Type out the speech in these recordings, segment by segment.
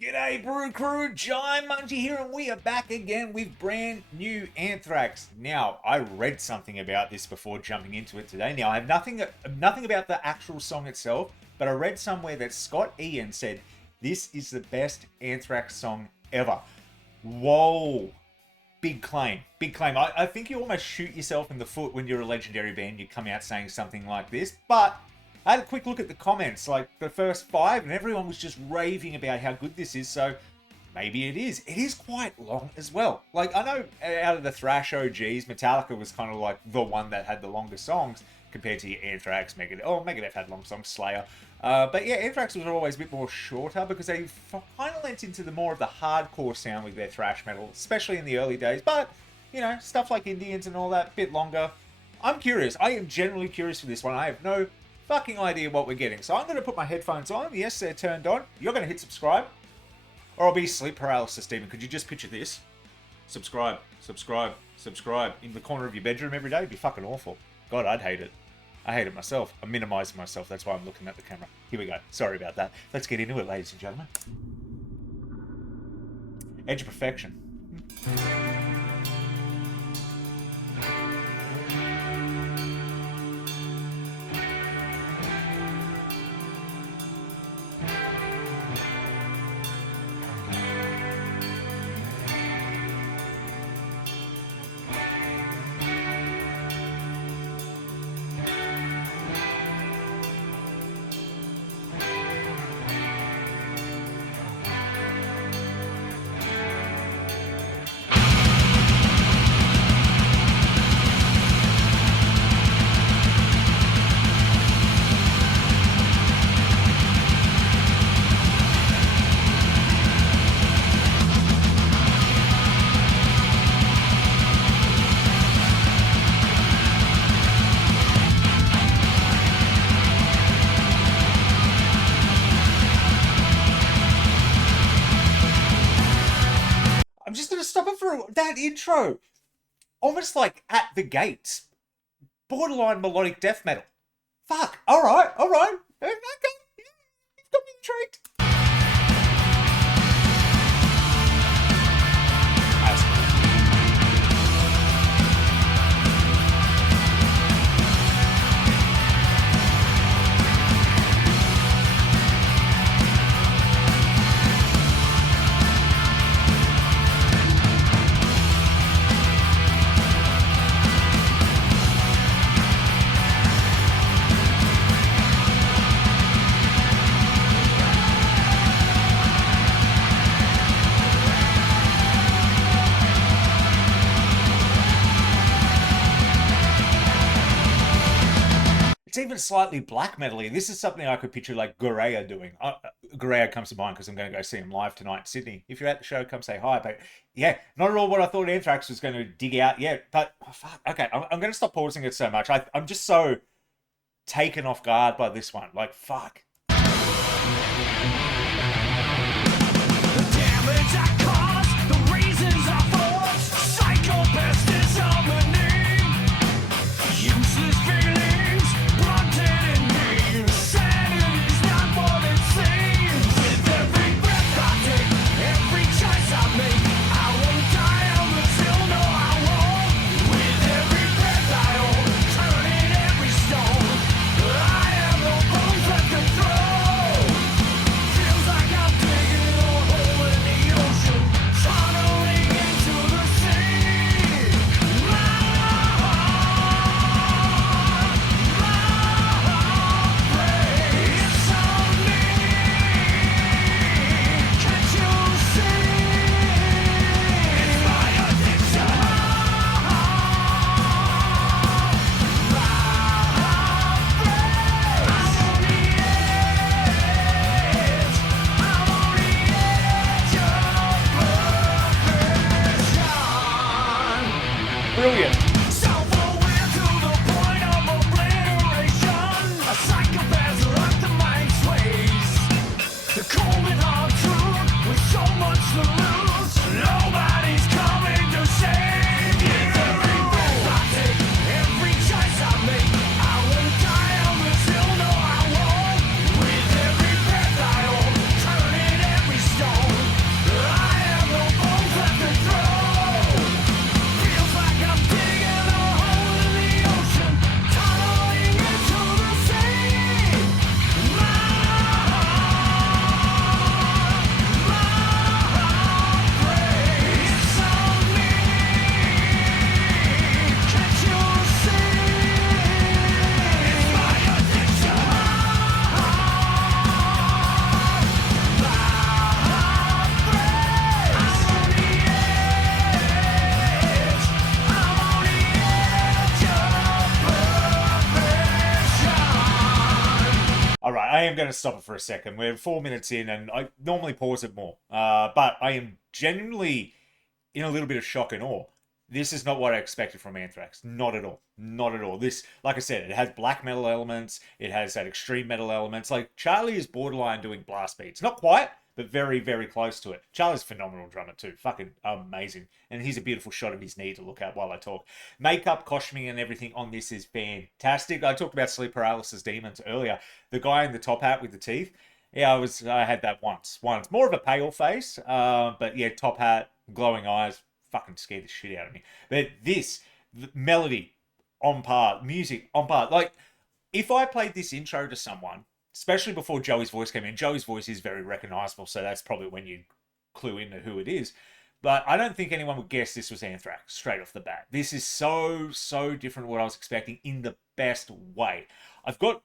G'day Brew Crew, Jaimunji here, and we are back again with brand new Anthrax. Now, I read something about this before jumping into it today. Now, I have nothing about the actual song itself, but I read somewhere that Scott Ian said, this is the best Anthrax song ever. Whoa. Big claim. Big claim. I think you almost shoot yourself in the foot when you're a legendary band. You come out saying something like this, but I had a quick look at the comments, like the first 5, and everyone was just raving about how good this is, so maybe it is. It is quite long as well. Like, I know out of the Thrash OGs, Metallica was kind of like the one that had the longest songs compared to Anthrax, Megadeth. Oh, Megadeth had long songs, Slayer. But yeah, Anthrax was always a bit more shorter because they kind of went into the more of the hardcore sound with their thrash metal, especially in the early days. But, you know, stuff like Indians and all that, bit longer. I'm curious. I am generally curious for this one. I have no fucking idea what we're getting. So I'm going to put my headphones on. Yes, they're turned on. You're going to hit subscribe. Or I'll be sleep paralysis, Stephen. Could you just picture this? Subscribe, subscribe, subscribe. In the corner of your bedroom every day? It'd be fucking awful. God, I'd hate it. I hate it myself. I'm minimizing myself. That's why I'm looking at the camera. Here we go. Sorry about that. Let's get into it, ladies and gentlemen. Edge of Perfection. I'm just going to stop it for that intro. Almost like at the gates. Borderline melodic death metal. Fuck. Alright. Okay. You've got me intrigued. It's even slightly black metal-y. This is something I could picture like Gorea doing. Gorea comes to mind because I'm going to go see him live tonight in Sydney. If you're at the show, come say hi. But yeah, not at all what I thought Anthrax was going to dig out yet. But oh, fuck, okay, I'm going to stop pausing it so much. I'm just so taken off guard by this one. Like, fuck. Brilliant. Stone. I am going to stop it for a second. We're 4 minutes in, and I normally pause it more. But I am genuinely in a little bit of shock and awe. This is not what I expected from Anthrax. Not at all. Not at all. This, like I said, it has black metal elements. It has that extreme metal elements. Like, Charlie is borderline doing blast beats. Not quite, but very, very close to it. Charlie's a phenomenal drummer too. Fucking amazing. And he's a beautiful shot of his knee to look at while I talk. Makeup, costuming, and everything on this is fantastic. I talked about Sleep Paralysis Demons earlier. The guy in the top hat with the teeth. Yeah, I had that once. More of a pale face. But yeah, top hat, glowing eyes, fucking scared the shit out of me. But this, the melody on par, music on par. Like, if I played this intro to someone, especially before Joey's voice came in, Joey's voice is very recognizable, so that's probably when you clue into who it is. But I don't think anyone would guess this was Anthrax straight off the bat. This is so different to what I was expecting in the best way. I've got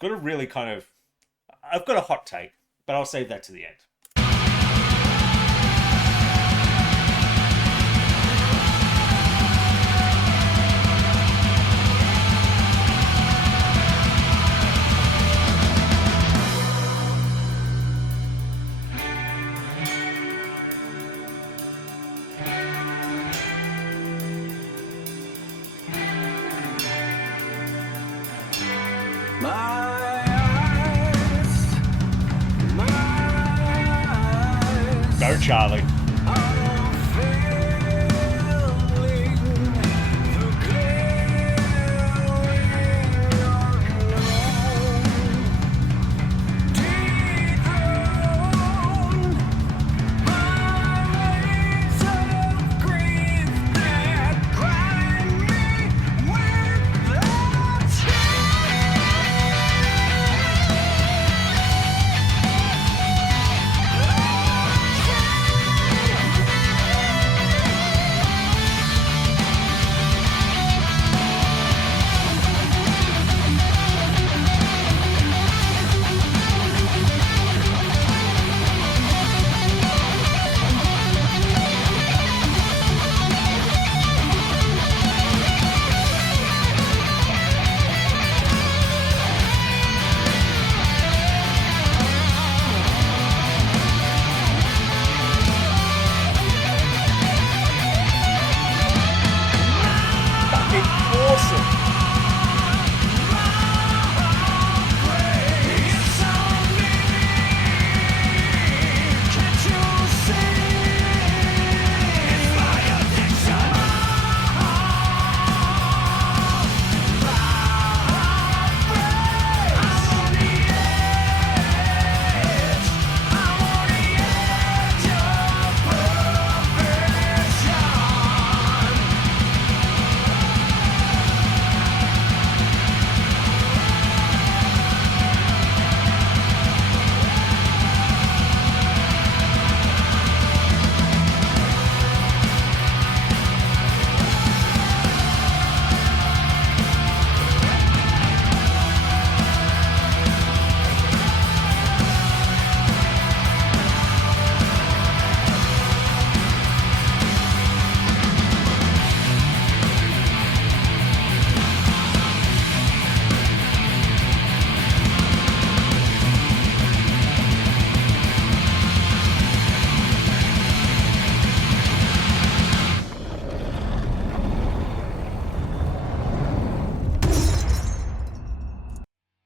a really I've got a hot take, but I'll save that to the end. Go, Charlie.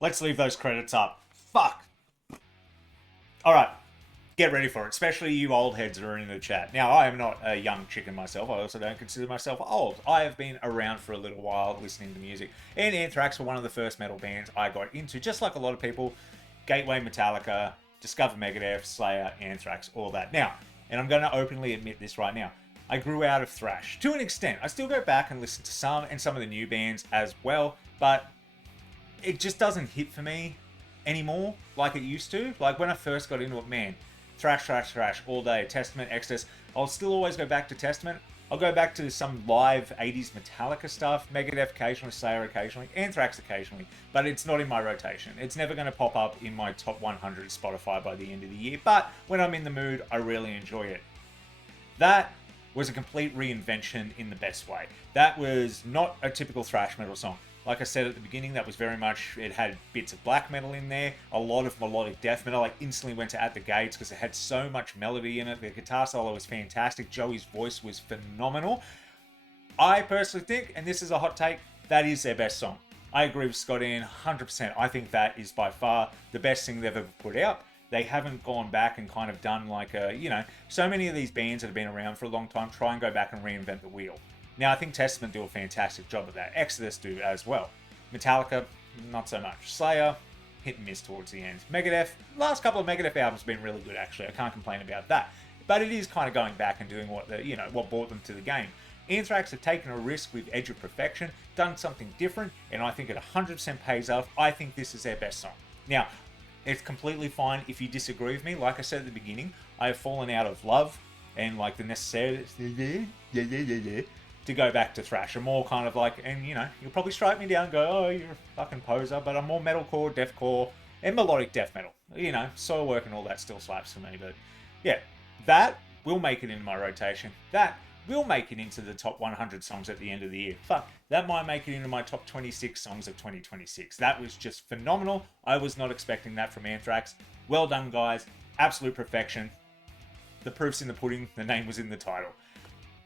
Let's leave those credits up. Fuck. Alright. Get ready for it, especially you old heads that are in the chat. Now, I am not a young chicken myself. I also don't consider myself old. I have been around for a little while listening to music. And Anthrax were one of the first metal bands I got into, just like a lot of people. Gateway, Metallica, Discover Megadeth, Slayer, Anthrax, all that. Now, and I'm going to openly admit this right now, I grew out of thrash to an extent. I still go back and listen to some and some of the new bands as well, but it just doesn't hit for me anymore like it used to. Like when I first got into it, man, thrash all day. Testament, Exodus. I'll still always go back to Testament. I'll go back to some live 80s Metallica stuff, Megadeth occasionally, Slayer occasionally, Anthrax occasionally, but it's not in my rotation. It's never going to pop up in my top 100 Spotify by the end of the year, but when I'm in the mood, I really enjoy it. That was a complete reinvention in the best way. That was not a typical thrash metal song. Like I said at the beginning, that was very much, it had bits of black metal in there, a lot of melodic death metal. I instantly went to At the Gates because it had so much melody in it. The guitar solo was fantastic. Joey's voice was phenomenal. I personally think, and this is a hot take, that is their best song. I agree with Scott Ian 100%. I think that is by far the best thing they've ever put out. They haven't gone back and kind of done like a, so many of these bands that have been around for a long time try and go back and reinvent the wheel. Now, I think Testament do a fantastic job of that. Exodus do as well. Metallica, not so much. Slayer, hit and miss towards the end. Megadeth, last couple of Megadeth albums have been really good, actually. I can't complain about that. But it is kind of going back and doing what what brought them to the game. Anthrax have taken a risk with Edge of Perfection, done something different, and I think it 100% pays off. I think this is their best song. Now, it's completely fine if you disagree with me. Like I said at the beginning, I have fallen out of love and like the necessary to go back to thrash. I'm more kind of like, and you'll probably strike me down and go, oh, you're a fucking poser, but I'm more metalcore, deathcore, and melodic death metal. Soil work and all that still slaps for me, but yeah, that will make it into my rotation. That will make it into the top 100 songs at the end of the year. Fuck, that might make it into my top 26 songs of 2026. That was just phenomenal. I was not expecting that from Anthrax. Well done, guys. Absolute perfection. The proof's in the pudding. The name was in the title.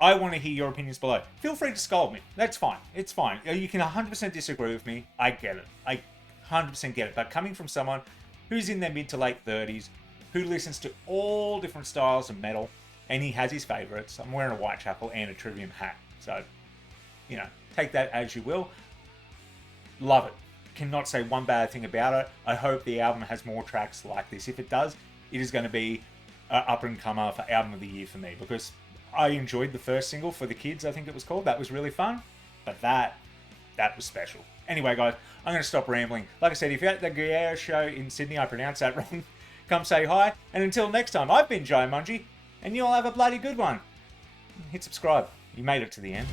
I want to hear your opinions below. Feel free to scold me. That's fine. It's fine. You can 100% disagree with me. I get it. I 100% get it. But coming from someone who's in their mid to late 30s, who listens to all different styles of metal, and he has his favorites. I'm wearing a Whitechapel and a Trivium hat. So, take that as you will. Love it. Cannot say one bad thing about it. I hope the album has more tracks like this. If it does, it is going to be an up-and-comer for Album of the Year for me, because I enjoyed the first single, For the Kids, I think it was called. That was really fun. But that was special. Anyway, guys, I'm going to stop rambling. Like I said, if you're at the Guerrero show in Sydney, I pronounced that wrong, come say hi. And until next time, I've been Jaimunji, and you all have a bloody good one. Hit subscribe. You made it to the end.